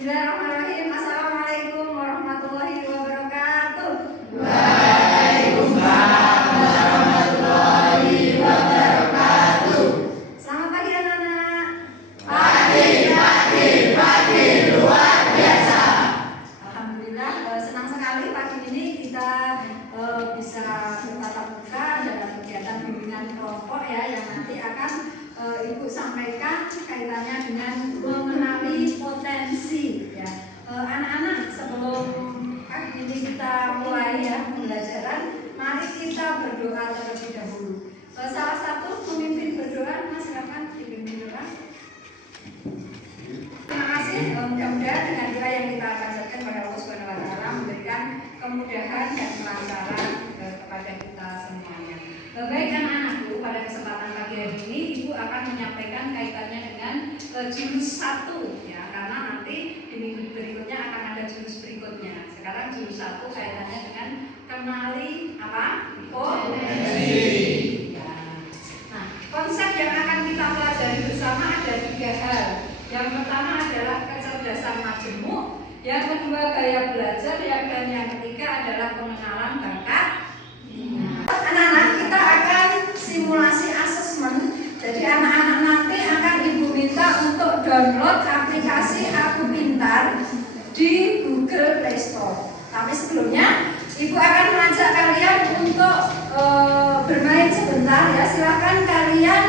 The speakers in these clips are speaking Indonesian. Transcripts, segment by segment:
Bismillahirrahmanirrahim. Assalamualaikum warahmatullahi wabarakatuh. Waalaikumsalam warahmatullahi wabarakatuh. Selamat pagi anak-anak. Pagi luar biasa. Alhamdulillah, senang sekali pagi ini kita bisa bertatap muka dalam kegiatan bimbingan kelompok ya, yang nanti akan Ibu sampaikan kaitannya dengan mengenali potensi ya. Anak-anak, sebelum pagi ini kita mulai ya pembelajaran, mari kita berdoa terlebih dahulu. Salah satu pemimpin berdoa, Mas, silakan dipimpin doa. Terima kasih. Mudah-mudahan dengan doa yang kita panjatkan pada Allah Subhanahu wa taala memberikan kemudahan dan kelancaran kepada kita semuanya. Baik anak-anakku, pada kesempatan pagi hari ini Ibu akan menyampaikan kaitannya dengan jurus 1 ya, karena nanti di minggu berikutnya akan ada jurus berikutnya. Sekarang jurus 1 kaitannya dengan kenali apa? Potensi. Ya. Nah, konsep yang akan kita pelajari bersama ada 3 hal. Yang pertama adalah kecerdasan majemuk, yang kedua gaya belajar, dan yang ketiga adalah pengenalan bakat. Anak-anak, kita akan simulasi asesmen. Jadi anak-anak nanti akan Ibu minta untuk download aplikasi Aku Pintar di Google Play Store. Tapi sebelumnya Ibu akan mengajak kalian untuk bermain sebentar ya. Silakan kalian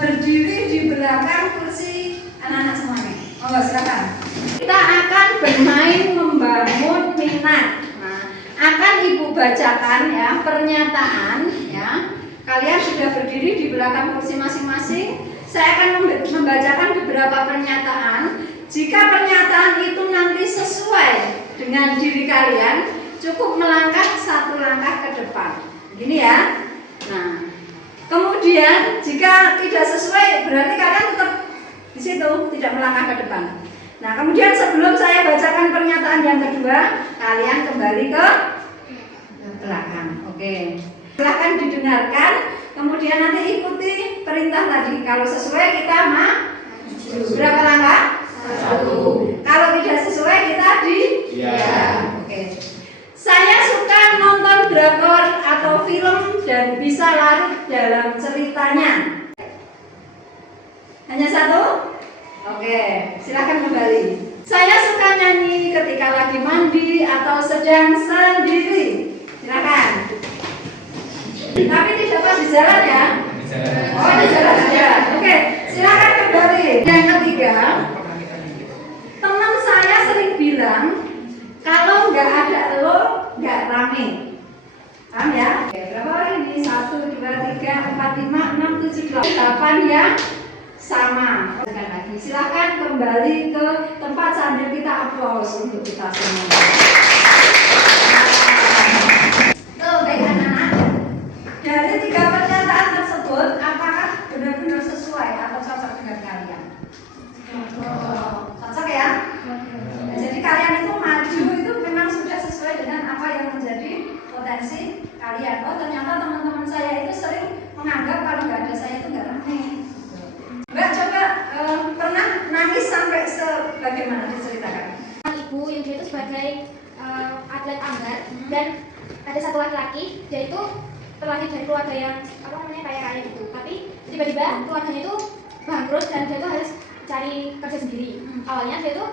berdiri di belakang kursi anak-anak semuanya. Oh, silakan. Kita akan bermain membangun minat. Akan Ibu bacakan ya pernyataan ya. Kalian sudah berdiri di belakang kursi masing-masing. Saya akan membacakan beberapa pernyataan. Jika pernyataan itu nanti sesuai dengan diri kalian, cukup melangkah 1 langkah ke depan. Begini ya. Nah, kemudian jika tidak sesuai, berarti kalian tetap di situ, tidak melangkah ke depan. Nah, kemudian sebelum saya bacakan pernyataan yang kedua, kalian kembali ke belakang. Oke. Silahkan didengarkan, kemudian nanti ikuti perintah tadi. Kalau sesuai kita berapa langkah? 1. Kalau tidak sesuai kita Oke. Saya suka nonton drakor atau film dan bisa larut dalam ceritanya. Hanya 1? Oke, silakan kembali. Saya suka nyanyi ketika lagi mandi atau sedang sendiri. Silakan. Tapi tidak pas di jalan ya. Oh, di jalan. Oke, silakan kembali. Yang ketiga, teman saya sering bilang kalau nggak ada lo nggak rame. Paham ya? Oke, berapa orang ini? 1, 2, 3, 4, 5, 6, 7, 8 ya. Sama. Lagi. Silakan kembali ke tempat sambil kita aplaus untuk kita semua. Baik anak-anak. Dari 3 pernyataan tersebut, apakah benar-benar sesuai atau cocok dengan kalian? Cocok ya? Nah, jadi kalian itu maju itu memang sudah sesuai dengan apa yang menjadi potensi kalian. Oh, ternyata teman-teman saya itu sering menganggap kalau nggak ada saya itu nggak ramai. Mbak, coba pernah nangis sampai sebagaimana diceritakan? Ibu yang dia itu sebagai atlet anggar dan ada satu laki-laki, dia itu terlahir dari keluarga yang kaya gitu. Tapi tiba-tiba keluarganya itu bangkrut dan dia itu harus cari kerja sendiri. Awalnya dia itu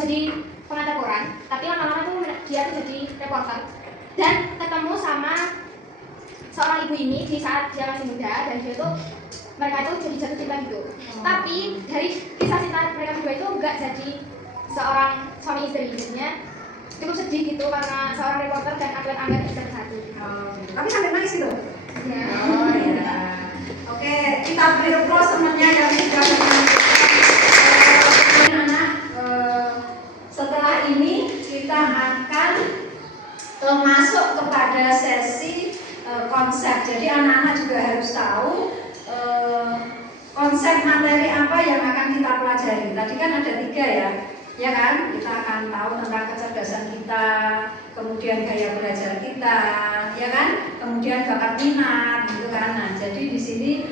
jadi pengantar koran, tapi lama-lama tuh dia tuh jadi reporter dan ketemu sama seorang ibu ini di saat dia masih muda dan dia tuh mereka itu jadi jatuh cinta gitu. Tapi dari kisah cinta mereka berdua itu enggak jadi seorang suami istri, jadinya cukup sedih gitu karena seorang reporter dan atlet anggar bisa bersatu. Tapi sampai nangis gitu? Ya. Oh ya. Oke, kita beri applause semuanya yang sudah anak. Setelah ini kita akan masuk kepada sesi konsep. Jadi anak-anak juga harus tahu konsep materi apa yang akan kita pelajari. Tadi kan ada 3 ya kan? Kita akan tahu tentang kecerdasan kita, kemudian gaya belajar kita, ya kan? Kemudian bakat minat, gitu kan? Nah, jadi di sini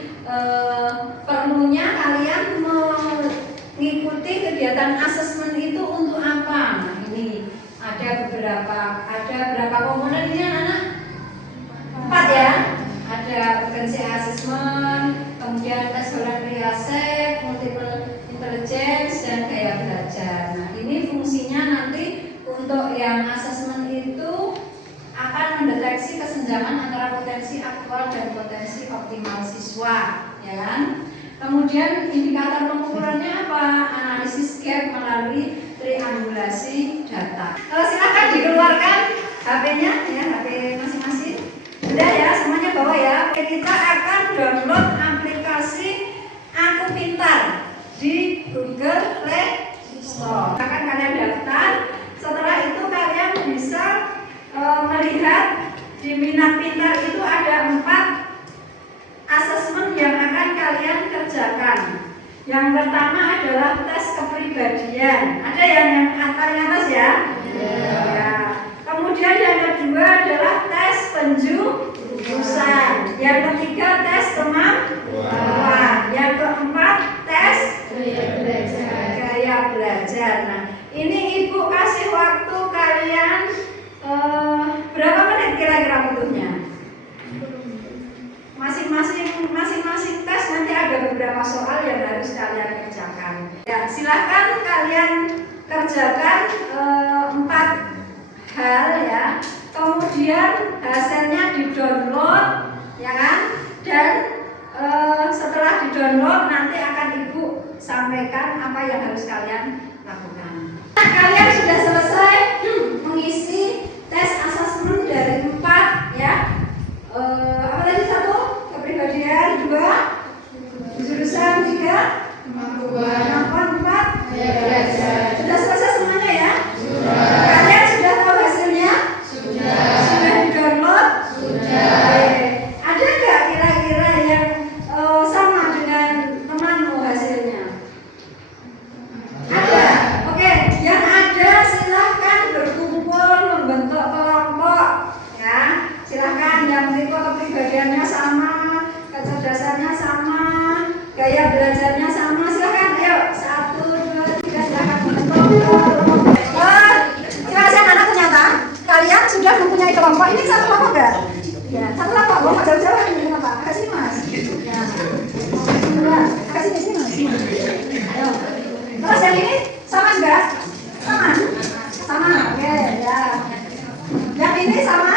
perlunya kalian mengikuti kegiatan asesmen itu ada berapa komponen ini anak? 4 ya. Ada urgency assessment, kemudian tes variasi, multiple intelligence, dan gaya belajar. Nah, ini fungsinya nanti untuk yang assessment itu akan mendeteksi kesenjangan antara potensi aktual dan potensi optimal siswa, ya kan? Kemudian indikator pengukurannya apa? Analisis gap melalui triangulasi data. Silakan dikeluarkan HP-nya, ya, HP masing-masing. Udah ya, semuanya bawa ya. Kita akan download aplikasi Aku Pintar di Google Play Store. Akan kalian daftar. Setelah itu kalian bisa melihat di Minat Pintar itu ada 4 asesmen yang akan kalian kerjakan. Yang pertama adalah tes kepribadian. Ada yang paling atas ya? Ya. Kemudian yang kedua adalah tes penjurusan. Yang ketiga tes kemampuan. Yang keempat tes gaya belajar. Nah, ini ibu kasih waktu kalian berapa menit kira-kira butuhnya? Masing-masing tes nanti ada beberapa soal yang harus kalian kerjakan. Ya, silakan kalian kerjakan 4 hal ya. Kemudian hasilnya di-download, ya kan? Dan setelah di-download nanti akan ibu sampaikan apa yang harus kalian lakukan. Nah, kalian sudah selesai mengisi tes asesmen dari 4 ya. Apa tadi 1? Kepribadian, 2 jurusan, 3 kemampuan, 4 sudah selesai semuanya ya? Kalian sudah tahu hasilnya? Sudah di-download? Ada nggak kira-kira yang sama dengan temanmu hasilnya? Ada? Oke, yang ada silahkan berkumpul membentuk kelompok ya. Silahkan yang tipe kepribadiannya sama, kecerdasannya sama, gaya belajarnya sama. Silahkan, ayo 1, 2, 3 silahkan membentuk kelompok. Kira-kira anak ternyata kalian sudah mempunyai kelompok. Ini satu kelompok enggak? Ya, satu kelompok. Mau jauh-jauh ini kenapa? Agak sini mas. Ya. Agak sini mas. Ayo. Terus yang ini sama juga? Sama. Oke, ya. Yang ini sama?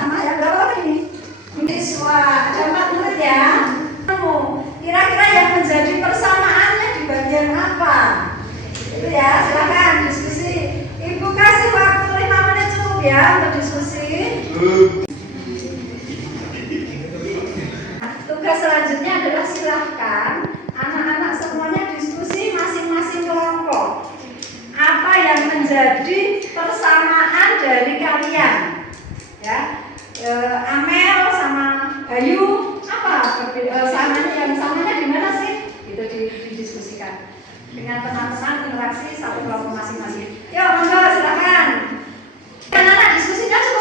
Sama ya. Berapa orang ini? Ini siswa. Ada 4 murid ya. Kira-kira yang menjadi persamaannya di bagian apa? Itu ya, silakan diskusi. Ibu kasih waktu 5 menit cukup ya untuk diskusi. Tugas selanjutnya adalah silahkan anak-anak semuanya diskusi masing-masing kelompok. Apa yang menjadi persamaan dari kalian? Ya, Amel sama Bayu apa samanya di mana sih? Itu didiskusikan dengan teman-teman interaksi satu kelompok masing-masing. Yuk, monggo silakan. Anak-anak diskusinya cukup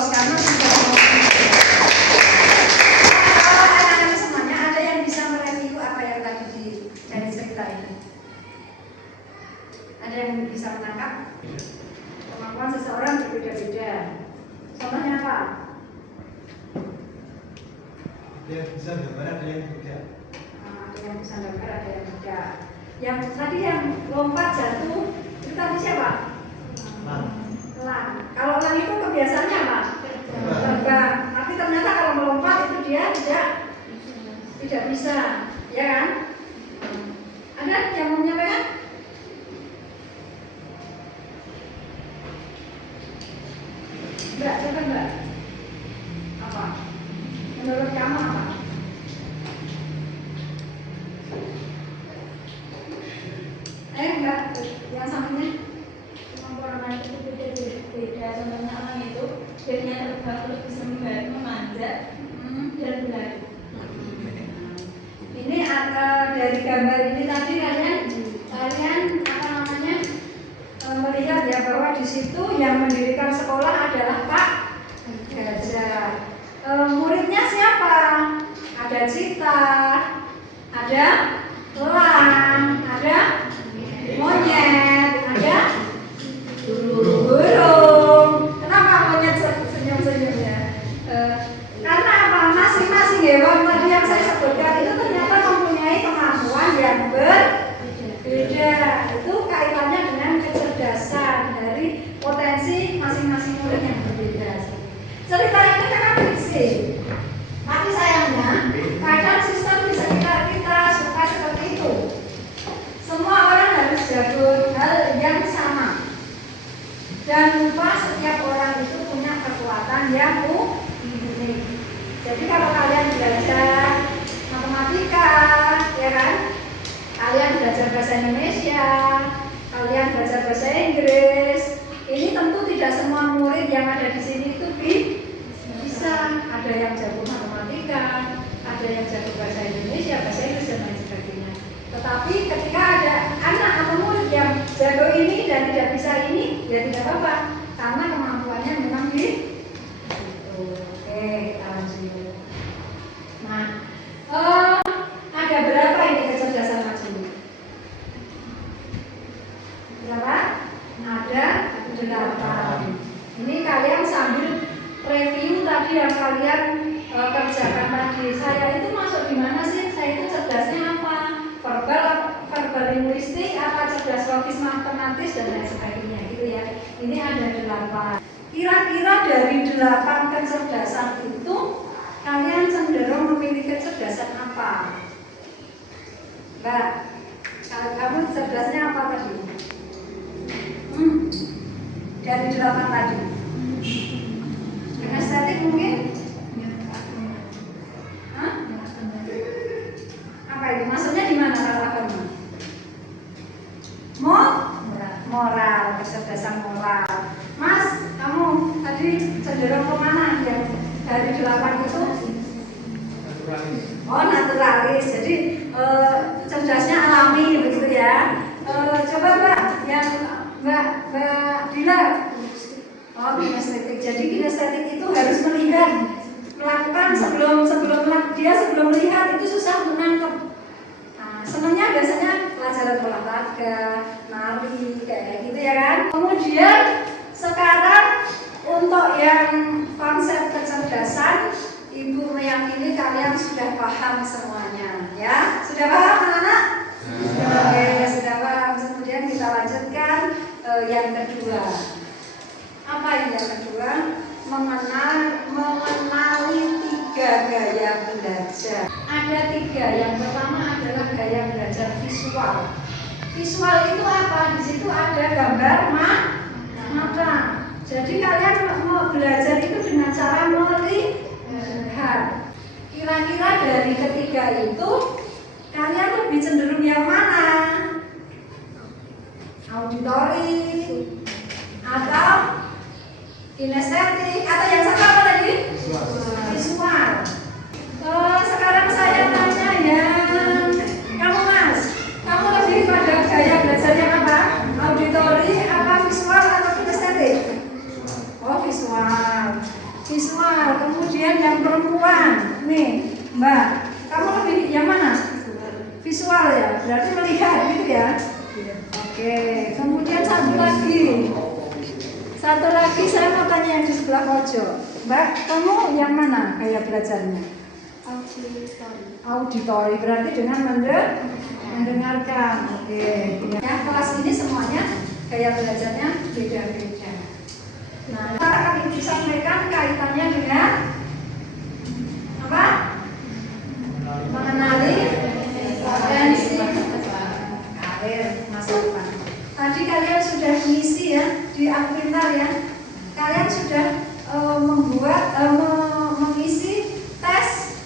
lolos karena sudah mau. Kalau anak-anak semuanya ada yang bisa mereview apa yang tadi dari cerita ini? Ada yang bisa menangkap? Kemampuan seseorang berbeda-beda. Contohnya apa? Ada yang bisa gambar, ada yang tidak. Ada yang bisa gambar, ada yang tidak. Yang tadi yang lompat jatuh itu tadi siapa? Elang. Kalau elang itu kebiasaannya apa? Terbang. Tapi ternyata kalau melompat itu dia tidak bisa, ya kan? Ada yang mau menyampaikan? Mbak, coba Mbak. Apa? Menurut kamu apa? Mbak, yang sampingnya? Kemampuan anak itu beda-beda. Contohnya anak itu biasanya terbang terus bisa memanjat dan berlari. Ini dari gambar ini tadi kalian apa namanya melihat ya bahwa di situ yang mendirikan sekolah adalah Pak Gajah. Muridnya siapa? Ada Cita, ada elang, ada monyet, ada burung. Kenapa monyet senyum-senyum ya? Karena apa? Masing-masing hewan tadi yang saya sebutkan itu ternyata mempunyai kemampuan yang berbeda. Itu kaitannya dengan kecerdasan dari potensi masing-masing murid yang berbeda. Cerita ini memang fiksi, tapi sayangnya kadang sistem di sekitar kita suka seperti itu. Semua orang harus jago hal yang sama dan lupa setiap orang itu punya kekuatan yang unik. Jadi kalau kalian belajar matematika, ya kan? Kalian belajar bahasa Indonesia, kalian belajar bahasa Inggris. Ini tentu tidak semua murid yang ada di sini itu bisa. Ada yang jago matematika, ada yang jago bahasa Indonesia, bahasa Inggris dan lain sebagainya. Tetapi ketika ada anak atau murid yang jago ini dan tidak bisa ini, ya tidak apa-apa, karena kemampuannya memang di situ. Oke, kita lanjut. Nah, ada berapa ini kecerdasan majemuk? Berapa? Ada 8. Ini kalian sambil review tadi yang kalian kerjakan tadi. Saya itu masuk di mana sih? Saya itu cerdasnya apa? Verbal linguistik, apa cerdas logis matematis dan lain sebagainya gitu ya. Ini ada 8. Kira-kira dari 8 kecerdasan itu kalian cenderung memiliki kecerdasan apa? Mbak, kamu cerdasnya apa tadi? Dari 8 tadi. Kinestetik mungkin? Hah? Apa itu? Maksudnya di mana relevannya? Moral, kecerdasan moral. Mas, kamu tadi cenderung kemana yang dari 8 itu? Naturalis. Oh, naturalis. Jadi cerdasnya alami begitu ya. Coba Mbak, yang Mbak Dila. Oh, kinestetik. Jadi kinestetik itu harus melakukan sebelum melihat itu susah menangkap. Nah, senangnya biasanya pelajaran olahraga, nari, kayak gitu ya kan. Kemudian sekarang untuk yang konsep kecerdasan, Ibu meyakini kalian sudah paham semuanya, ya? Sudah paham anak-anak? Oke, sudah paham. Kemudian kita lanjutkan yang kedua. Apa ini yang kedua? Mengenali 3 gaya belajar. Ada 3. Yang pertama adalah gaya belajar visual. Visual itu apa? Di situ ada gambar mata. Jadi kalian mau belajar itu dengan cara melihat. Kira-kira dari ketiga itu kalian lebih cenderung yang mana? Auditori atau kinestetik atau yang satu apa tadi? Visual. Sekarang saya tanya yang kamu Mas, kamu lebih pada gaya belajar yang apa? Auditori, apa visual atau kinestetik? Oh, visual. visual. Kemudian yang perempuan, nih Mbak, kamu lebih yang mana? Visual ya, berarti melihat gitu ya. Oke, kemudian satu lagi saya mau tanya yang di sebelah pojok. Mbak, kamu yang mana gaya belajarnya? Auditori, berarti dengan mendengarkan. Oke, ya, kelas ini semuanya gaya belajarnya beda-beda. Nah, kita akan ibu sampaikan kaitannya dengan apa? Mengenali potensi karir masa depan. Tadi kalian sudah mengisi ya di Aquintar ya. Kalian sudah mengisi tes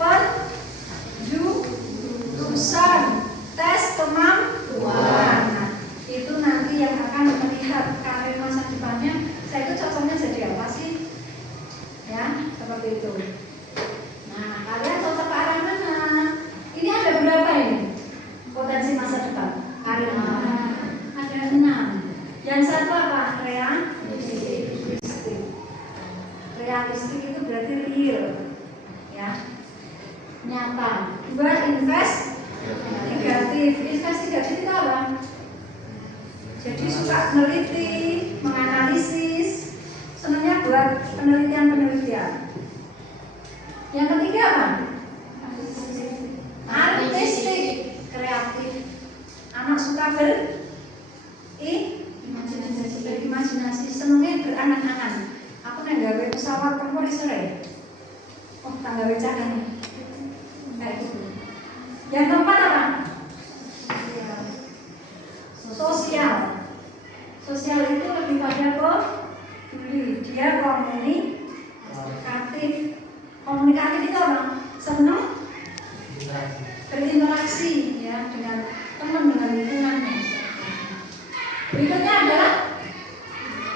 penjurusan, tes kemampuan. Nah, itu nanti yang akan melihat karir masa depannya. Saya itu cocoknya jadi apa sih? Ya, seperti itu. Nah, kalian cocok ke arah mana? Ini ada berapa ini? Potensi masa depan karir ada 6. Yang satu apa? Realistik itu berarti real, ya, nyata. 2, investigatif. Investigatif itu apa? Jadi suka meneliti, menganalisis, senangnya buat penelitian. Yang ketiga apa? Artistik, kreatif. Anak suka berimajinasi, senangnya berangan-angan. Aku nang gawe pesawat tempur iso ya. Oh, tak gawe cadangan. Kayak gitu. Yang keempat apa? Sosial itu lebih pada peduli. Dia komunikatif itu apa? Senang berinteraksi ya dengan teman, dengan lingkungannya. Berikutnya adalah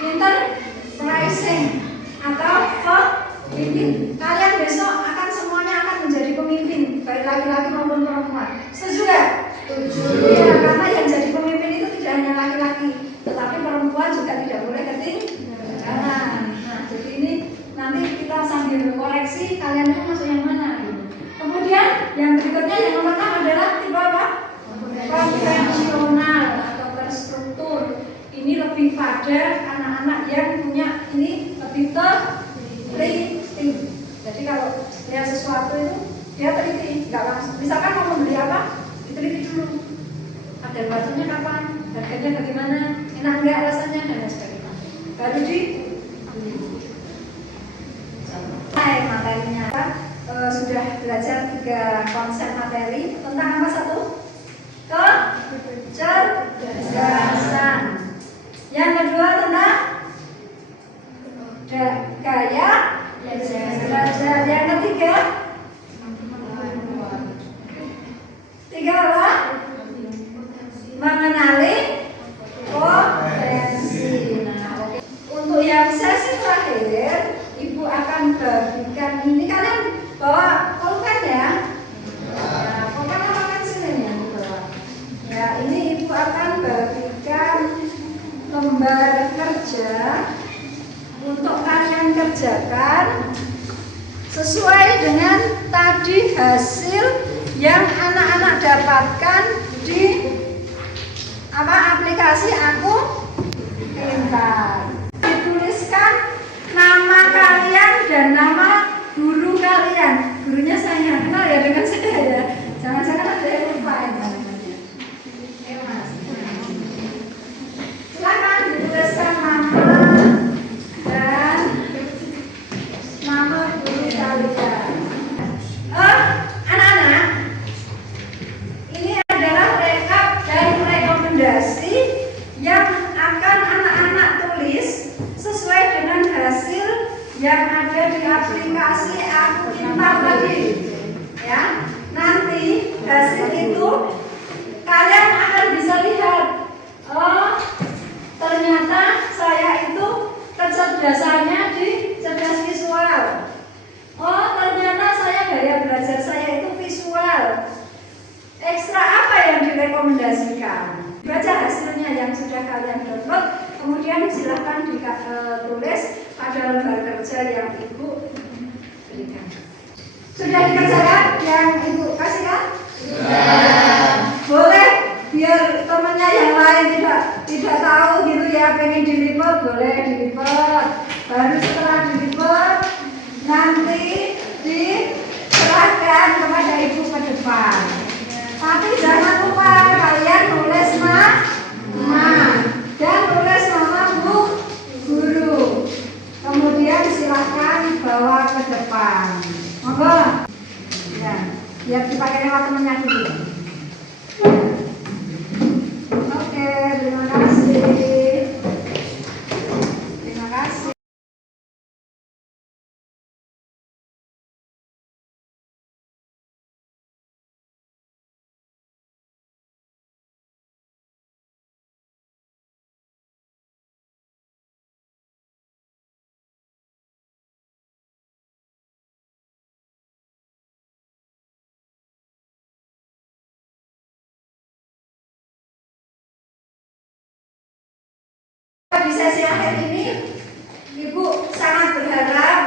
enterprising atau pemimpin. Kalian besok akan semuanya akan menjadi pemimpin, baik laki-laki maupun perempuan. Setuju ya? Setuju. Ya, karena yang jadi pemimpin itu tidak hanya laki-laki, tetapi perempuan juga tidak boleh ketinggalan. Nah, jadi ini nanti kita sambil koreksi kalian itu masuk yang mana. Kemudian yang berikutnya yang nomor 6 adalah tipe apa? Konvensional atau terstruktur. Ini lebih pada anak-anak yang punya ini lebih teliti. Jadi kalau lihat sesuatu itu dia teliti, nggak langsung. Misalkan mau membeli apa, diteliti dulu. Ada batunya kapan, harganya bagaimana, enak nggak rasanya dan lain sebagainya. Baru materinya. Sudah belajar 3 konsep materi tentang apa satu? Kecerdasan. Yang kedua tentang gaya belajar. Yang ketiga apa? Mengenali potensi. Nah, oke. Untuk yang sesi terakhir, Ibu akan bagikan ini. Kalian bawa pulpen ya? Ya, pulpen apa kan sini ya? Ya, ini Ibu akan bagikan lembar kerja untuk kalian kerjakan sesuai dengan tadi hasil yang anak-anak dapatkan di aplikasi Aku Pintar. Dituliskan nama kalian dan nama guru kalian. Gurunya saya kenal ya dengan saya ya. Jangan-jangan ada yang lupa ya namanya. Silakan dituliskan nama dan nama guru kalian. Anak-anak, ini adalah rekap dan rekomendasi yang akan anak-anak tulis sesuai dengan hasil yang ada di aplikasi Aku Pintar tadi. Ya, nanti hasil itu kalian akan bisa lihat. Oh, ternyata saya itu kecerdasannya di cerdas visual. Oh, ternyata saya gaya belajar saya itu visual. Ekstra apa yang direkomendasikan? Baca hasilnya yang sudah kalian download, kemudian kemudian silahkan ditulis pada lembar kerja yang Ibu berikan. Sudah dikerjakan yang Ibu kasihkan? Sudah. Boleh biar temannya yang lain tidak tahu gitu ya, pengen dilipet boleh dilipet. Baru setelah dilipet nanti diserahkan kepada Ibu ke depan. Tapi jangan lupa kalian nulis nama dan nulis nama Bu Guru. Kemudian silahkan bawa ke depan. Monggo. Ya, biar dipakai lewat temennya dulu. Oke, terima kasih. Terima kasih. Di sesi akhir ini, Ibu sangat berharap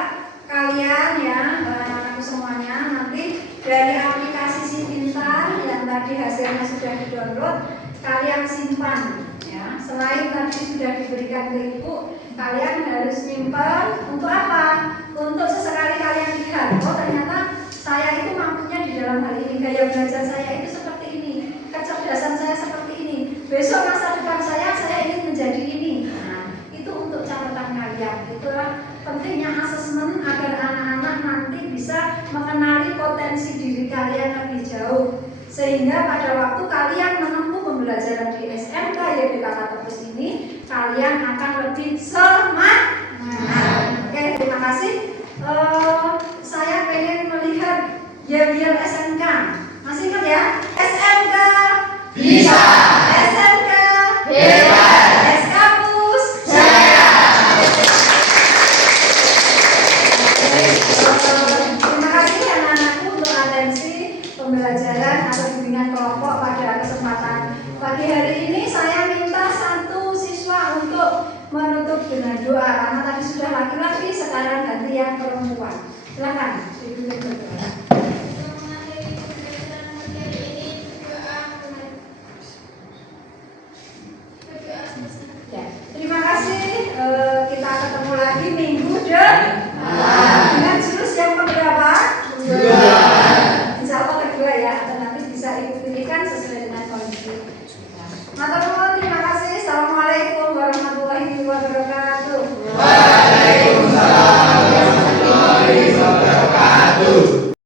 kalian ya, anak-anakku semuanya, nanti dari aplikasi Si Pintar yang tadi hasilnya sudah di-download, kalian simpan ya. Selain tadi sudah diberikan ke Ibu, kalian harus simpan untuk apa? Untuk sesekali kalian lihat, oh ternyata saya itu mampunya di dalam hal ini, gaya belajar saya itu seperti ini, kecerdasan saya seperti ini, besok masa depan saya ingin menjadi ini. Untuk catatan kalian, itulah pentingnya asesmen agar anak-anak nanti bisa mengenali potensi diri kalian lebih jauh, sehingga pada waktu kalian menempuh pembelajaran di SMK YB Kata Tepus ini, kalian akan lebih semangat. Oke, terima kasih. Saya pengen melihat yel-yel SMK. Masih ingat ya? SMK bisa, SMK hebat. Terima kasih anak-anakku untuk atensi pembelajaran atau bimbingan kelompok pada kesempatan pagi hari ini. Saya minta satu siswa untuk menutup dengan doa, karena tadi sudah laki-laki, sekarang ganti yang perempuan. Silakan.